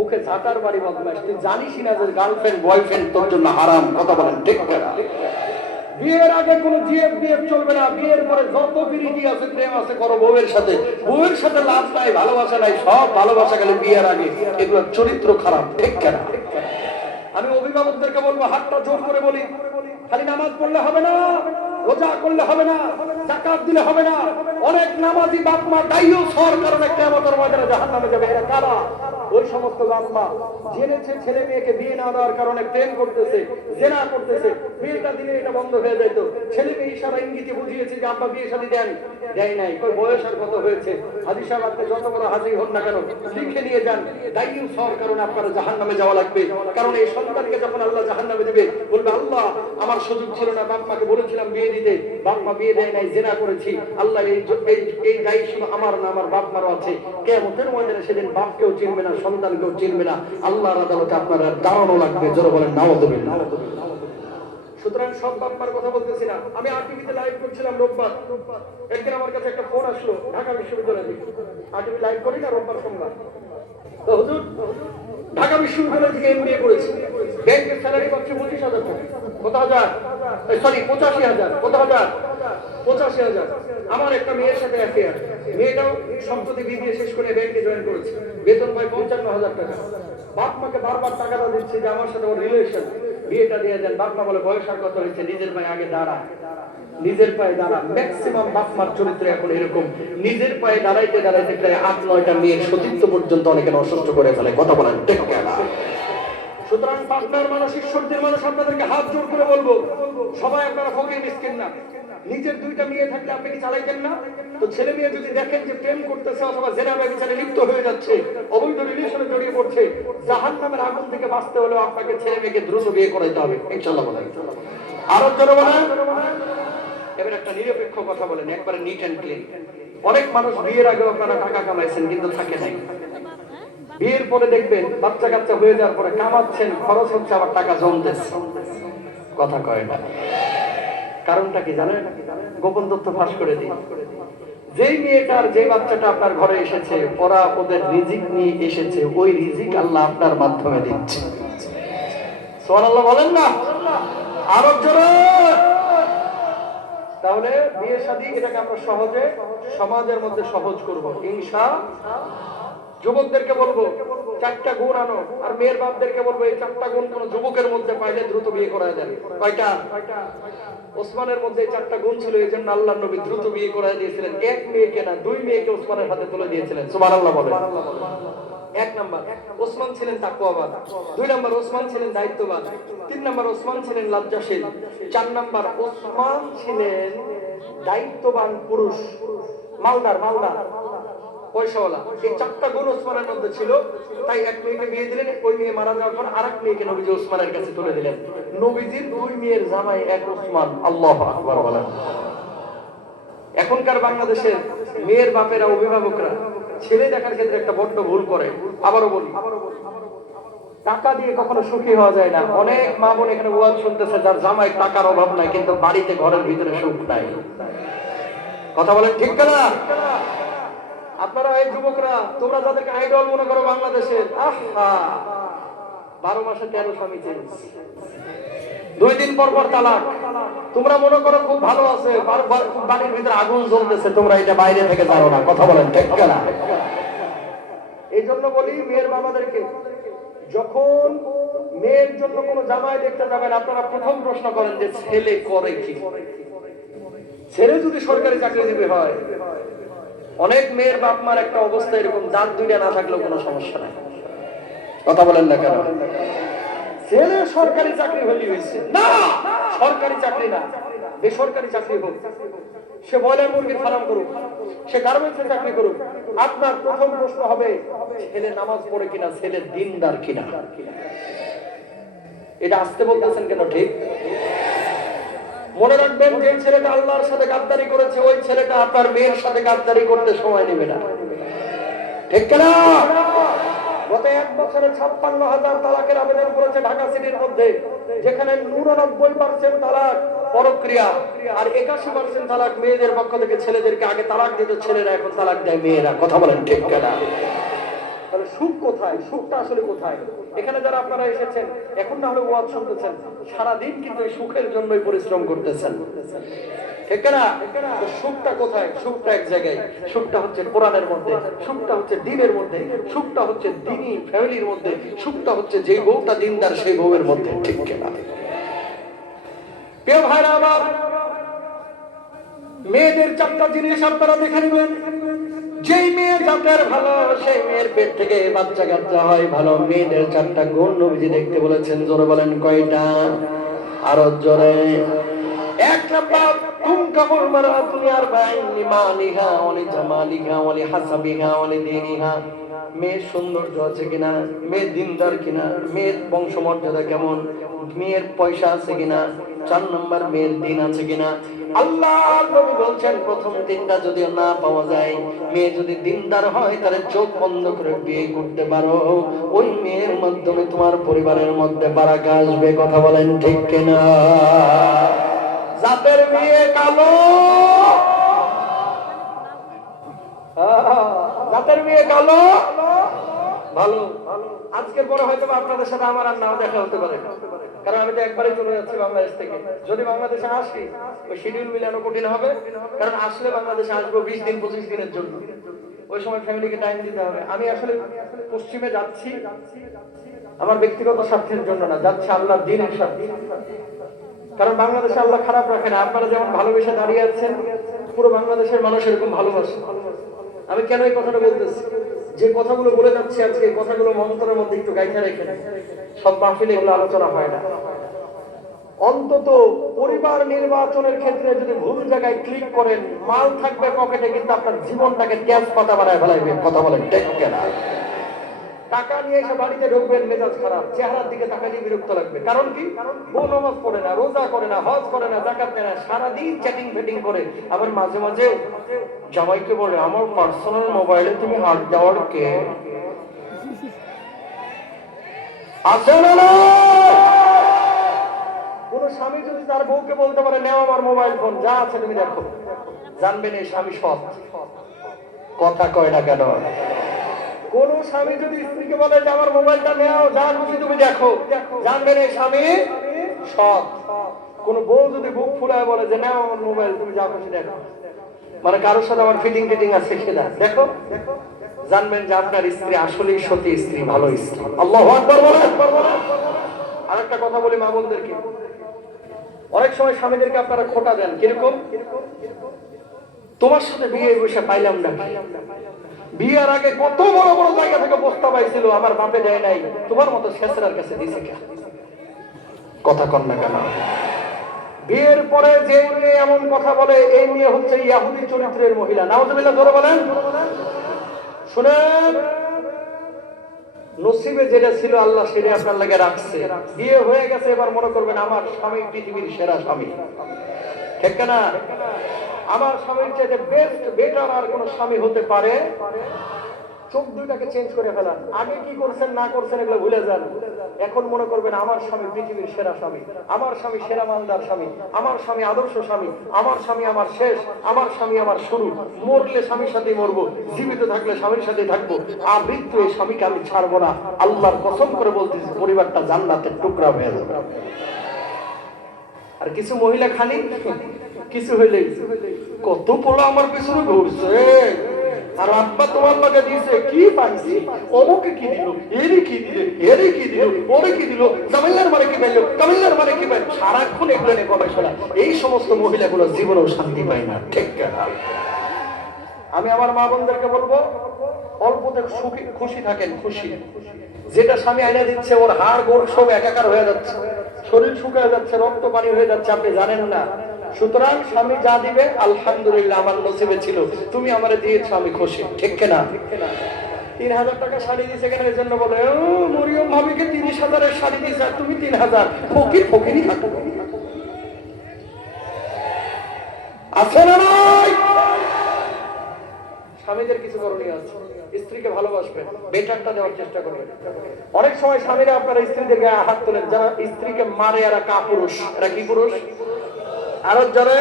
মুখে ঝাঁটার বাড়ি বদমাস, তুই জানিস না যে গার্লফ্রেন্ড বয়ফ্রেন্ড তোর জন্য হারাম। কথা বলেন ঠিক না? বিয়ের আগে কোনো জিএফ বিএফ চলবে না। বিয়ের পরে যত বিরতি আছে, প্রেম আছে, করো বউয়ের সাথে। বউয়ের সাথে লাভ নাই, ভালোবাসা নাই, সব ভালোবাসা গেলে বিয়ের আগে। এগুলোর চরিত্র খারাপ, ঠিক না? আমি অভিভাবকদেরকে বলবো, হাতটা জোর করে বলি, খালি নামাজ পড়লে হবে না, রোজা করলে হবে না, যাকাত দিলে হবে না। অনেক নামাজি বাপ মা দায়ীও সর কারণে কিয়ামতের ময়দানে জাহান্নামে যাবে। এরা কারা? ওই সমস্ত বাপ মা জেনেছে ছেলে মেয়েকে বিয়ে না দেওয়ার কারণে প্রেম করতেছে, জেনা করতেছে। বিয়েটা দিলে এটা বন্ধ হয়ে যেত। ছেলে মেয়ে ইশারা ইঙ্গিতে বুঝিয়েছে যে আব্বা বিয়ে শাদী দেন, দেয় নাই। কই বয়স আর কত হয়েছে? হাজী সাহেব আপনি যত বড় হাজী হন না কেন, লিখে নিয়ে যান, দায়ীও সর কারণে আপনারা জাহান্নামে যাওয়া লাগবে। কারণ এই সন্তানকে যখন আল্লাহ জাহান্নামে দিবে, বলবে আল্লাহ আমার সুযোগ ছিল না, বাপ মাকে বলেছিলাম বিয়ে দিতে, বাপ মা বিয়ে দেয় নাই, জেনা করেছি। আল্লাহ এই দায়ী শুধু আমার না, আমার বাপ মারও আছে। কিয়ামতের ময়দানে সেদিন বাপকেও চিনবে না, সন্তানকেও চিনবে না। আল্লাহর আদালতে আপনারা দাঁড়ানো লাগবে। জোরে বলেন নাউযুবিল্লাহ। সুতরাং সব বাপ মার কথা বলতেছি না। আমি আরটিভিতে লাইভ করছিলাম রোববার। একদিন আমার কাছে একটা ফোন আসলো ঢাকা বিশ্ববিদ্যালয় থেকে। আরটিভি লাইভ করি না রোববার সোমবার। তো হুজুর, ঢাকা বিশ্ববিদ্যালয় থেকে এমবিএ করেছি, ব্যাংকের স্যালারি পাচ্ছি 25,000 টাকা। কত হাজার? সরি 85,000। কত হাজার? 85,000। আমার একটা মেয়ের সাথে অ্যাফেয়ার। মেয়েটাও সম্প্রতি বিবিএ শেষ করে ব্যাংকে জয়েন করেছে, বেতন পায় 55,000 টাকা। বাপ মাকে বারবার টাকাটা দিচ্ছে যে আমার সাথে ওর রিলেশন, বিয়েটা দিয়ে দেন। বাপ মা বলে বয়স আর কত হয়েছে, নিজের পায়ে আগে দাঁড়া, নিজের পায়ে দাঁড়া। ম্যাক্সিমাম বাপ মার চরিত্র এখন এরকম, নিজের পায়ে দাঁড়াইতে দাঁড়াইতে প্রায় 8-9টা মেয়ের সতীত্ব পর্যন্ত অনেকে নষ্ট করে ফেলে। কথা বলেন ঠিক না? সুতরাং পাবনার মানুষ, ঈশ্বরদের মানুষ, আপনাদেরকে হাত জোর করে বলবো, সবাই আপনারা ফকির মিসকিন না। নিজের 2টা মেয়ে থাকলে আপনি কি চালাইতেন না? তো ছেলে মেয়ে যদি দেখেন যে প্রেম করতেছে অথবা জেনা ব্যভিচারে লিপ্ত হয়ে যাচ্ছে, অবৈধ রিলেশনে জড়িয়ে পড়ছে, জাহান্নামের আগুন থেকে বাঁচতে হলে আপনাকে ছেলে মেয়েকে দ্রুত বিয়ে করাইতে হবে। ইনশাআল্লাহ বলেন। আরো জোরে বলেন। এবার একটা নিরপেক্ষ কথা বলেন, একবারে নিট এন্ড ক্লিন। অনেক মানুষ বিয়ের আগে আপনারা টাকা কামাইছেন কিন্তু থাকে নাই। বিয়ের পরে দেখবেন বাচ্চা কাচ্চা হয়ে যাওয়ার পরে কামাচ্ছেন, খরচ হচ্ছে, আবার টাকা জমতেছে। কথা কয় না। কারণটা কি জানেন? গোপন তথ্য ফাঁস করে দিই। যেই মেয়েটার, যে বাচ্চাটা আপনার ঘরে এসেছে, ওরা ওদের রিজিক নিয়ে এসেছে, ওই রিজিক আল্লাহ আপনার মাধ্যমে দিচ্ছে। সুবহানাল্লাহ বলেন না? আরো জোরে। তাহলে বিয়ে শাদী এটাকে আমরা সহজে সমাজের মধ্যে সহজ করব ইনশাআল্লাহ। যুবকদেরকে বলবো 4টা গুণ আনো, আর মেয়ের বাপদেরকে বলবো এই 4টা গুণ কোন যুবকের মধ্যে পাইলে দ্রুত বিয়ে করা যায়। কয়টা? ওসমানের মধ্যে 4টা গুণ ছিল, এই জন্য আল্লাহর নবী দ্রুত বিয়ে করায় দিয়েছিলেন। এক মেয়েকে না, 2 মেয়েকে ওসমানের হাতে তুলে দিয়েছিলেন। সুবহানাল্লাহ বলেন। 1 নাম্বার ওসমান ছিলেন তাকওয়াবান, 2 নাম্বার ওসমান ছিলেন দায়িত্ববান, 3 নাম্বার ওসমান ছিলেন লজ্জাশীল, 4 নাম্বার ওসমান ছিলেন দায়িত্ববান পুরুষ, মালদার পয়সাওয়ালা। এই 4টা গুণ ওসমানের মধ্যে ছিল। তাই এক মেয়েকে বিয়ে দিলেন, ওই মেয়ে মারা যাওয়ার পর আরেক মেয়েকে নবীজি ওসমানের কাছে তুলে দিলেন। নবীজির 2 মেয়ের জামাই এক ওসমান। আল্লাহু আকবার বলেন। এখনকার বাংলাদেশের মেয়ের বাপেরা, অভিভাবকরা ছেলে দেখার ক্ষেত্রে একটা বড্ড ভুল করে। আবারও বলি, টাকা দিয়ে কখনো সুখী হওয়া যায় না। অনেক মা বোন এখানে ওয়াজ শুনতেছে যার জামাই টাকার অভাব নাই, কিন্তু বাড়িতে ঘরের ভিতরে সুখ নাই। কথা বলেন ঠিক না? আপনারা এই যুবকরা, তোমরা যাদেরকে আইডল মনে করো বাংলাদেশের, আহা 12 মাসে 13 স্বামী চেঞ্জ, 2 দিন পর পর তালাক। তোমরা মনে করো খুব ভালো আছে, বাড়ির ভিতরে আগুন জ্বলতেছে, তোমরা এটা বাইরে থেকে জানো না। কথা বলেন ঠিক না? এই জন্য বলি মেয়ের বাবাদেরকে, যখন মেয়ের জন্য কোনো জামাই দেখতে যাবেন, আপনারা প্রথম প্রশ্ন করেন যে ছেলে করে কি। ছেলে যদি সরকারি চাকরিজীবী হয়, অনেক মেয়ের বাপ মার একটা অবস্থা এরকম, দাঁত 2টা না থাকলেও কোনো সমস্যা নাই। কথা বলেন না কেন? ছেলে সরকারি চাকরি হলি হয়েছে না, সরকারি চাকরি না, বেসরকারি চাকরি হোক, সে ব্রয়লার মুরগির ফার্ম করুক, সে গার্মেন্টসে চাকরি করুক, আপনার প্রথম প্রশ্ন হবে ছেলে নামাজ পড়ে কিনা, ছেলে দিনদার কিনা। এটা আসতে বলতেছেন কেন? ঠিক মনে রাখবেন, যে ছেলেটা আল্লাহর সাথে গাদ্দারি করেছে, ওই ছেলেটা আপনার মেয়ের সাথে গাদ্দারি করতে সময় নেবে না। ঠিক কিনা? গত 1 বছরে 56,000 তালাকের আবেদন করেছে ঢাকা সিটির মধ্যে, যেখানে 99% তালাক পরক্রিয়া, আর 81% তালাক মেয়েদের পক্ষ থেকে। ছেলেদেরকে আগে তালাক দিত ছেলেরা, এখন তালাক দেয় মেয়েরা। কথা বলেন ঠিক কিনা? তাহলে সুখ কোথায়? সুখটা আসলে কোথায়? এখানে যারা আপনারা এসেছেন, এখন না হলে ওয়াজ শুনতেছেন, সারাদিন কিন্তু এই সুখের জন্যই পরিশ্রম করতেছেন, ঠিক না? তো সুখটা কোথায়? সুখটা এক জায়গায়। সুখটা হচ্ছে কোরআনের মধ্যে, সুখটা হচ্ছে দ্বীনের মধ্যে, সুখটা হচ্ছে দ্বীনি ফ্যামিলির মধ্যে, সুখটা হচ্ছে যেই বউটা দ্বীনদার সেই বউয়ের মধ্যে, ঠিক না? প্রিয় ভাইরা আমার, মেয়েদের 4টা জিনিস আপনারা দেখে নেবেন। যেই মেয়ে জাতের ভালো, সেই মেয়ের পেট থেকে বাচ্চা কাচ্চা হয় ভালো। মেয়েদের 4টা গুণ নবীজি দেখতে বলেছেন। জোরে বলেন কয়টা? আরো জোরে। 1 নাম্বার, তুমকামুল মারআতু লিআরবাঈন লিমালিহা ওয়া লিজামালিহা ওয়া লিহাসাবিহা ওয়া লিদীনিহা। মেয়ের সৌন্দর্য আছে কিনা, মেয়ে দিনদার কিনা, মেয়ের বংশমর্যাদা কেমন, মেয়ের পয়সা আছে কিনা, 4 নাম্বার মেয়ের দিন আছে কিনা। আল্লাহর নবী বলছেন প্রথম 3টা যদিও না পাওয়া যায়, মেয়ে যদি দিনদার হয় তাহলে চোখ বন্ধ করে বিয়ে করতে পারো। ওই মেয়ের মাধ্যমে তোমার পরিবারের মধ্যে বারাকা আসবে। কথা বলেন ঠিক কিনা? জাতের মেয়ে কালো, জাতের মেয়ে কালো ভালো। আজকের পরে হয়তো আপনাদের সাথে আমার আর নাও দেখা হতে পারে, কারণ আমি তো একবারে চলে যাচ্ছি বাংলাদেশ থেকে। যদি বাংলাদেশে আসি, ওই শিডিউল মিলানো কঠিন হবে, কারণ আসলে বাংলাদেশে আসবো 20 দিন 25 দিনের জন্য। ওই সময় ফ্যামিলিকে টাইম দিতে হবে। আমি আসলে পশ্চিমে যাচ্ছি আমার ব্যক্তিগত স্বার্থের জন্য না, যাচ্ছি আল্লাহর দ্বীনের স্বার্থে। কারণ বাংলাদেশে আল্লাহ খারাপ রাখে না। আপনারা যেমন ভালোবেসে দাঁড়িয়ে আছেন, পুরো বাংলাদেশের মানুষ এরকম ভালোবাসে। আমি কেন এই কথাটা বলতেছি? যে কথাগুলো বলে যাচ্ছি আজকে, এই কথাগুলো মন্ত্রের মধ্যে একটু গাইখা রেখে, সব মাহফিলে এগুলো আলোচনা হয় না। অন্তত পরিবার নির্বাচনের ক্ষেত্রে যদি ভুল জায়গায় ক্লিক করেন, মাল থাকবে পকেটে, কিন্তু আপনার জীবনটাকে গ্যাস পাতা বানায় ফেলাইবেন। কথা বলেন ঠিক কিনা? টাকা নিয়ে এসে বাড়িতে ঢুকবেন, মেজাজ খারাপ, চেহারার দিকে তাকালে বিরক্ত লাগবে। কারণ কি? বউ নামাজ পড়ে না, রোজা করে না, হজ করে না, যাকাত দেয় না, সারাদিন চ্যাটিং ফেটিং করে। আবার মাঝে মাঝে জামাইকে বলে, আমার পার্সোনাল মোবাইলে তুমি হাত দেওয়ার কে? আছে না? কোন স্বামী যদি তার বউকে বলতে পারে, নেও আমার মোবাইল ফোন, যা আছে তুমি দেখো, জানবেন এই স্বামী সৎ। কথা কয় না কেন? কোন স্বামী যদি স্ত্রীকে বলে যে আমার মোবাইলটা নেও, যা খুশি তুমি দেখো, জানবেন এই স্বামী সৎ। কোন বউ যদি বুক ফুলায় বলে যে নাও আমার মোবাইল, তুমি যা খুশি দেখো, মানে কারোর সাথে আমার ফিটিং টিটিং আছে সেটা দেখো, জানবেন যে আপনার স্ত্রী আসলেই সতী স্ত্রী, ভালো স্ত্রী। আল্লাহু আকবার বলেন। আরেকটা কথা বলি মা বোনদেরকে, অনেক সময় স্বামীদেরকে আপনারা খোটা দেন। কিরকম? তোমার সাথে বিয়ে বসে পাইলাম না, বিয়ের আগে কত বড় বড় জায়গা থেকে প্রস্তাব আইছিল, আমার বাপে দেয় নাই, তোমার মতো শেষরার কাছে দিছে কে? কথা কন না কেন? বিয়ের পরে যে মেয়ে এমন কথা বলে, এই মেয়ে হচ্ছে ইহুদি চরিত্রের মহিলা। নাউজুবিল্লাহ, জোরে বলেন। শুনেন, নসিবে যেটা ছিল আল্লাহ সেটা আপনার লাগে রাখছে। বিয়ে হয়ে গেছে, এবার মনে করবেন আমার স্বামী পৃথিবীর সেরা স্বামী, ঠিক না? আমার স্বামীর চাইতে বেস্ট বেটার আর কোন স্বামী হতে পারে? চোখ দুইটাকে চেঞ্জ করে ফেলান। আগে কি করছেন না করছেন এগুলো ভুলে যান। এখন মনে করবেন আমার স্বামী পৃথিবীর সেরা স্বামী, আমার স্বামী সেরা মানদার স্বামী, আমার স্বামী আদর্শ স্বামী, আমার স্বামী আমার শেষ, আমার স্বামী আমার শুরু। মরলে স্বামীর সাথেই মরবো, জীবিত থাকলে স্বামীর সাথেই থাকবো, আর মৃত্যু এই স্বামীকে আমি ছাড়বো না। আল্লাহর কসম করে বলতেছি, পরিবারটা জান্নাতের টুকরা হয়ে যাবে। আর কিছু মহিলা খালি কিছু হইলে কত পোলা আমার পিছনে ঘুরছে, আর আব্বা তোমার লগে দিয়েছে কি পাইছি, অমুকে কি দিল, এরই কি দিলে, এরই কি দিল, ওরে কি দিল, জামিল্লার মানে কি পাইলো, কামিল্লার মানে কি পাইল, সারাক্ষণ এগুলো নিয়ে গবেষণা। এই সমস্ত মহিলাগুলো জীবনেও শান্তি পায় না, ঠিক না? আমি আমার মা বোনদেরকে বলবো, অল্পতে সুখী খুশি থাকেন, খুশি। যেটা স্বামী আইনা দিচ্ছে, ওর হাড় গোড় সব একাকার হয়ে যাচ্ছে, শরীর শুকিয়ে যাচ্ছে, রক্ত পানি হয়ে যাচ্ছে, আপনি জানেন না। সুতরাং স্বামী যা দিবে আলহামদুলিল্লাহ, আমার নসিবে ছিল, তুমি আমারে দিয়েছো, আমি খুশি, ঠিক না? 3000 টাকা শাড়ি দিছে কেন? এর জন্য বলে, ও মরিয়ম ভাবিকে 30,000-এর শাড়ি দিছে, আর তুমি 3000। ফকির ফকিরই থাকো, আছে না নাই? স্বামীদের কিছু করণীয় আছে। স্ত্রীকে ভালোবাসবেন, বেটারটা দেওয়ার চেষ্টা করবেন। অনেক সময় স্বামীরা আপনারা স্ত্রীদের গায়ে হাত তোলেন, যারা স্ত্রীকে মারে এরা কাপুরুষ। এরা কি পুরুষ? আরো জোরে।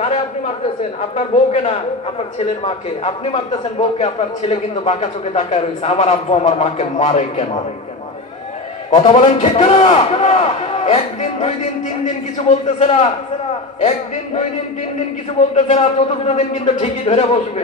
কারে আপনি মারতেছেন? আপনার বউকে না, আপনার ছেলের মাকে। আপনি মারতেছেন বউকে, আপনার ছেলে কিন্তু বাঁকা চোখে তাকায় রয়েছে, আমার আব্বু আমার মাকে মারে কেন? কথা বলেন ঠিক না? একদিন, 2 দিন, 3 দিন কিছু বলতেছে না, একদিন, 2 দিন, 3 দিন কিছু বলতেছে না, চতুর্থ দিন কিন্তু ঠিকই ধরে বসবে।